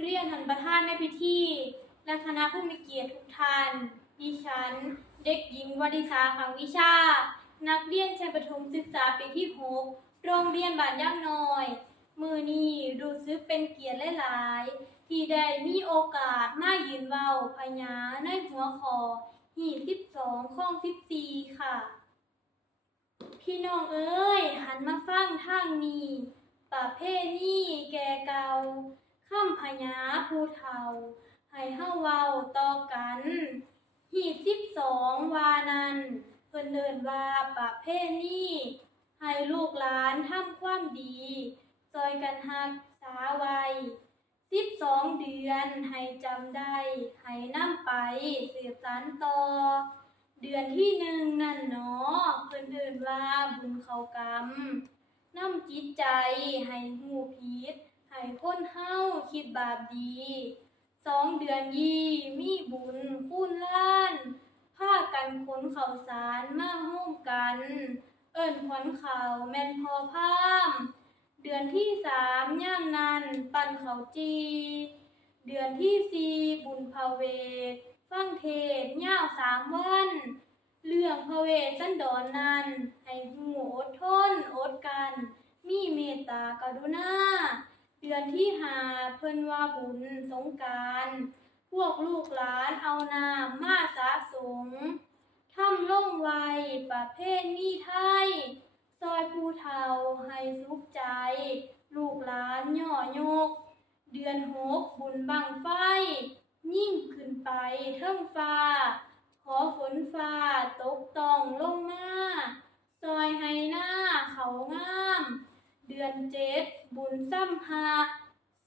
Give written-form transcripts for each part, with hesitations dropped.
เรียนท่านประธานในพิธีและคณะผู้มีเกียรติทุกท่านดิฉันเด็กหญิงวริษาขังวิชานักเรียนชั้นประถมศึกษาปีที่6โรงเรียนบ้านย่างน้อยมื้อนี้รู้สึกเป็นเกียรติหลายๆที่ได้มีโอกาสมายืนเว้าพญาในหัวข้อหีบ12ข้อง14ค่ะพี่น้องเอ้ยหันมาฟังทางนี้ประเพณีแก่เก่าคำพญาผู้เฒ่าให้เฮาเว้าต่อกันหีบ12ว่านั้นเพิ่นเอิ้นว่าประเพณีให้ลูกหลานทำความดีช่วยกันรักษาไว้12เดือนให้จำได้ให้นำไปสืบสานต่อเดือนที่1นั่นเนาะเพิ่นเอิ้นว่าบุญเข้ากรรมนำจิตใจให้รู้ผิดให้คนเฮาคิดบาปดี2เดือนยีมีบุญคูณล้านพากันขนข้าวสารมาโฮมกันเอิ้นขวัญข้าวแม่นพอพามเดือนที่3ยามนั้นปั้นข้าวจีเดือนที่4บุญพระเวทฟังเทศน์ยาว3วันเรื่องพระเวสสันดรนั้นให้รู้อดทนอดกันมีเมตตากรุณาเดือนที่5เพิ่นว่าบุญสงกรานต์พวกลูกหลานเอาน้ำมาสะสมทำลงไว้ประเพณีไทยซอยผู้เฒ่าให้สุขใจลูกหลานย่อยกเดือน6บุญบั้งไฟยิ่งขึ้นไปเทิงฟ้าขอฝนฟ้าตกต้องลงมาซอยให้หน้าเขางามเดือน7บุญซ้ำหะ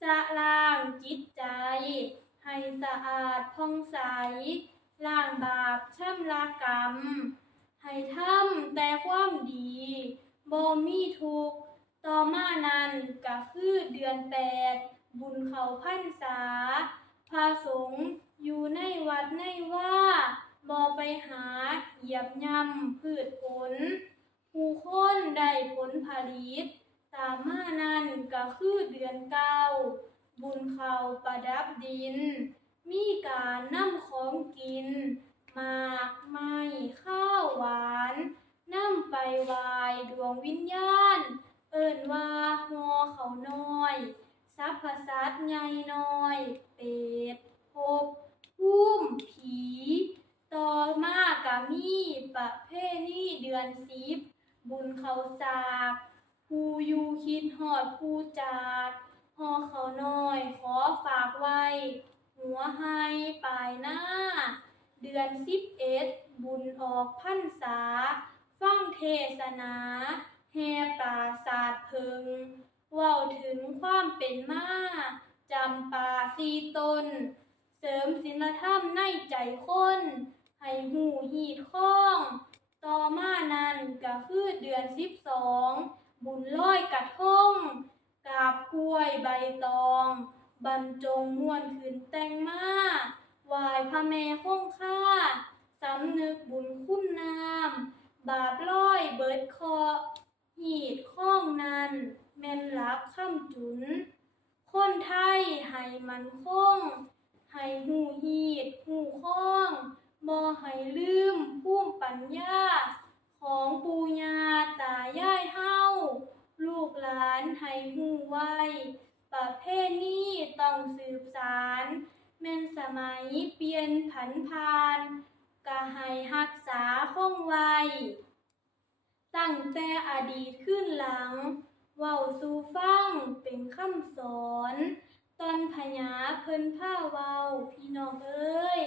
สะล้างจิตใจให้สะอาดผ่องใสล้างบาปชำระกรรมให้ทำแต่ความดีบ่มีทุกข์ต่อมานั้นก็คือเดือน8บุญเข้าพรรษาพระสงฆ์อยู่ในวัดในว่าบ่ไปหาเหยียบย่ำพืชผลผู้คนได้ผลผลิตตามมานั้นก็คือเดือน9บุญเข้าประดับดินมีการนำของกินหมากไม้ข้าวหวานนำไปไหว้ดวงวิญญาณเอิ้นว่าฮอเขาน้อยสรรพสัตว์ใหญ่น้อยเปรตภพภูมิผีต่อมาก็มีประเพณีเดือน10บุญเข้าสากผู้อยู่คิดฮอดผู้จากฮอเขาน้อยขอฝากไว้หัวไห้ปลายหน้าเดือน11บุญออกพรรษาฟังเทศนาแห่ปราสาทเพิงเว้าถึงความเป็นมาจำปา4ต้นเสริมศีลธรรมในใจคนให้หูหีดข้องต่อมานั้นก็คือเดือน12บุญลอยกระทงกาบกล้วยใบตองบรรจงม่วนขึ้นแต่งมาไหว้พระแม่คงคาสำนึกบุญคุณนามบาปร้อยเบิดเคราะห์หีดข้องนั้นแม่นหลักคำจุนคนไทยให้มันคงให้หูหีดหูข้องบ่ให้ลืมภูมิปัญญาของปู่ย่าตายายเฮาลูกหลานให้หูไว้ประเพณีต้องสืบสานแม่นสมัยเปลี่ยนผันผ่านก็ให้รักษาคงไว้ตั้งแต่อดีตขึ้นหลังเว้าสู่ฟังเป็นคำสอนตอนพญาเพิ่นพาเว้าพี่น้องเอ้ย